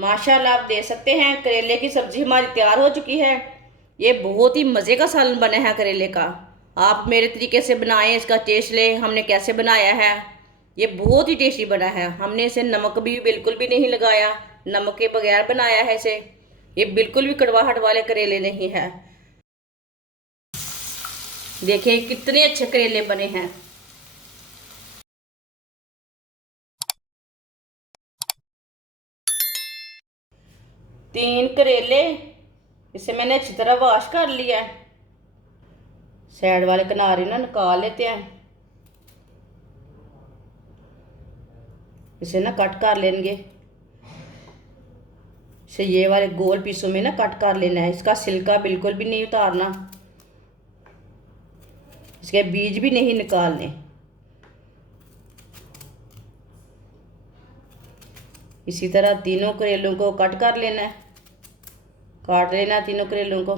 माशाल्लाह आप देख सकते हैं करेले की सब्जी हमारी तैयार हो चुकी है। ये बहुत ही मज़े का सालन बना है करेले का। आप मेरे तरीके से बनाएं, इसका टेस्ट लें हमने कैसे बनाया है। ये बहुत ही टेस्टी बना है। हमने इसे नमक भी बिल्कुल भी नहीं लगाया, नमक के बगैर बनाया है इसे। ये बिल्कुल भी कड़वाहट वाले करेले नहीं है। देखिए कितने अच्छे करेले बने हैं। 3 करेले, इसे मैंने अच्छी तरह वॉश कर लिया है। साइड वाले किनारे ना निकाल लेते हैं। इसे ना कट कर लेंगे। इसे ये वाले गोल पीसों में ना कट कर लेना है। इसका छिलका बिल्कुल भी नहीं उतारना, इसके बीज भी नहीं निकालने। इसी तरह तीनों करेलों को कट कर लेना है, काट लेना है तीनों करेलों को।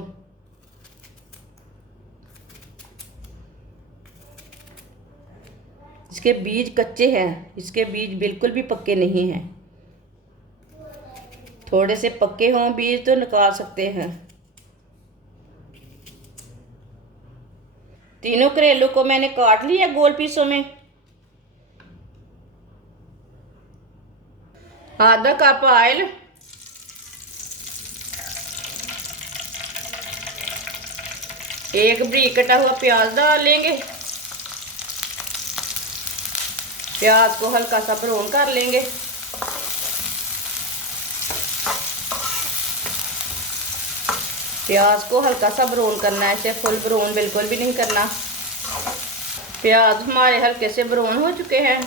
इसके बीज कच्चे हैं, इसके बीज बिल्कुल भी पक्के नहीं हैं। थोड़े से पक्के हों बीज तो निकाल सकते हैं। तीनों करेलों को मैंने काट लिया गोल पीसों में। आधा कप ऑयल, एक बारीक कटा हुआ प्याज डाल लेंगे। प्याज को हल्का सा ब्राउन कर लेंगे। प्याज को हल्का सा ब्राउन करना है, इसे फुल ब्राउन बिल्कुल भी नहीं करना। प्याज हमारे हल्के से ब्राउन हो चुके हैं।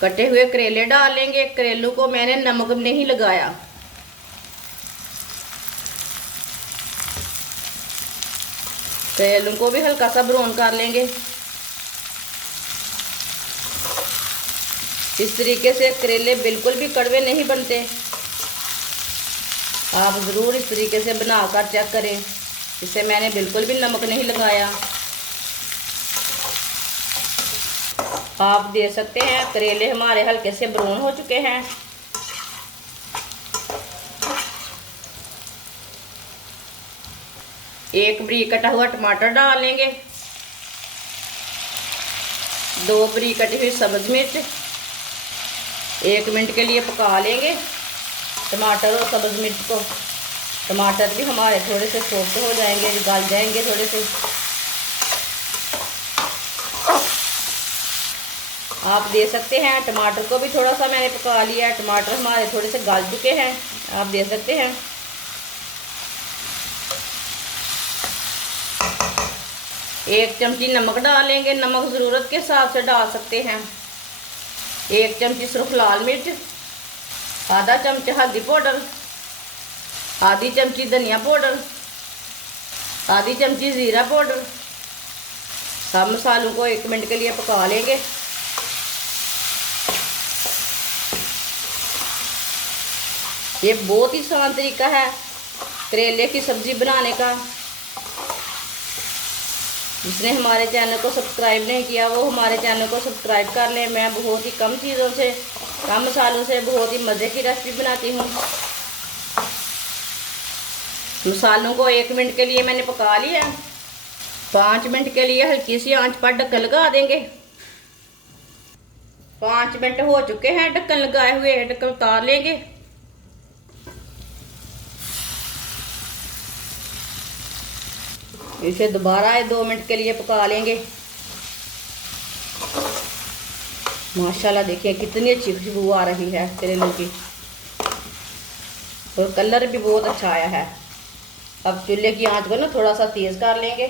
कटे हुए करेले डाल लेंगे। करेलों को मैंने नमक नहीं लगाया। करेलों को भी हल्का सा ब्राउन कर लेंगे। इस तरीके से करेले बिल्कुल भी कड़वे नहीं बनते। आप ज़रूर इस तरीके से बनाकर चेक करें। इसे मैंने बिल्कुल भी नमक नहीं लगाया। आप देख सकते हैं करेले हमारे हल्के से ब्राउन हो चुके हैं। एक बारीक कटा हुआ टमाटर डाल लेंगे। 2 बारीक कटी हुई सब्ज मिर्च। 1 मिनट के लिए पका लेंगे टमाटर और सब्ज मिर्च को। टमाटर भी हमारे थोड़े से सॉफ्ट हो जाएंगे, गल जाएंगे थोड़े से। आप देख सकते हैं टमाटर को भी थोड़ा सा मैंने पका लिया। टमाटर हमारे थोड़े से गल चुके हैं, आप देख सकते हैं। एक चमची नमक डालेंगे, नमक ज़रूरत के हिसाब से डाल सकते हैं। 1 चमची सिर्फ लाल मिर्च, आधा चमचा हल्दी पाउडर, आधी चमची धनिया पाउडर, आधी चमची ज़ीरा पाउडर। सब मसालों को 1 मिनट के लिए पका लेंगे। ये बहुत ही आसान तरीका है करेले की सब्ज़ी बनाने का। जिसने हमारे चैनल को सब्सक्राइब नहीं किया वो हमारे चैनल को सब्सक्राइब कर लें। मैं बहुत ही कम चीज़ों से, कम मसालों से बहुत ही मज़े की रेसिपी बनाती हूँ। मसालों को 1 मिनट के लिए मैंने पका लिया। 5 मिनट के लिए हल्की सी आंच पर ढक्कन लगा देंगे। 5 मिनट हो चुके हैं ढक्कन लगाए हुए। ढक्कन उतार लेंगे। इसे दोबारा 2 मिनट के लिए पका लेंगे। माशाल्लाह देखिए कितनी अच्छी खुशबू आ रही है करेलों की, और कलर भी बहुत अच्छा आया है। अब चूल्हे की आंच को ना थोड़ा सा तेज़ कर लेंगे।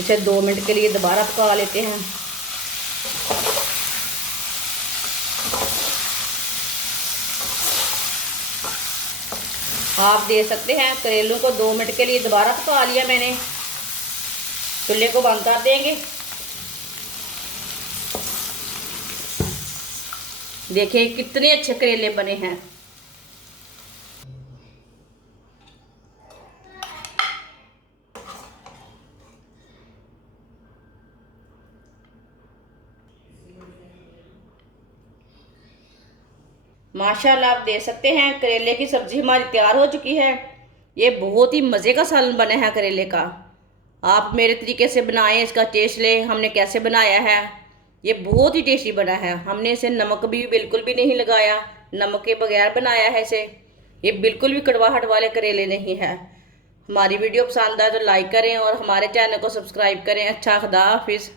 इसे 2 मिनट के लिए दोबारा पका लेते हैं। आप देख सकते हैं करेलों को 2 मिनट के लिए दोबारा पका लिया मैंने। चूल्हे को बंद कर देंगे। देखिए कितने अच्छे करेले बने हैं। माशाल्लाह आप देख सकते हैं करेले की सब्ज़ी हमारी तैयार हो चुकी है। ये बहुत ही मज़े का सालन बना है करेले का। आप मेरे तरीके से बनाएं, इसका टेस्ट लें हमने कैसे बनाया है। ये बहुत ही टेस्टी बना है। हमने इसे नमक भी बिल्कुल भी नहीं लगाया, नमक के बगैर बनाया है इसे। ये बिल्कुल भी कड़वाहट वाले करेले नहीं है। हमारी वीडियो पसंद आए तो लाइक करें और हमारे चैनल को सब्सक्राइब करें। अच्छा, खुदा हाफिज़।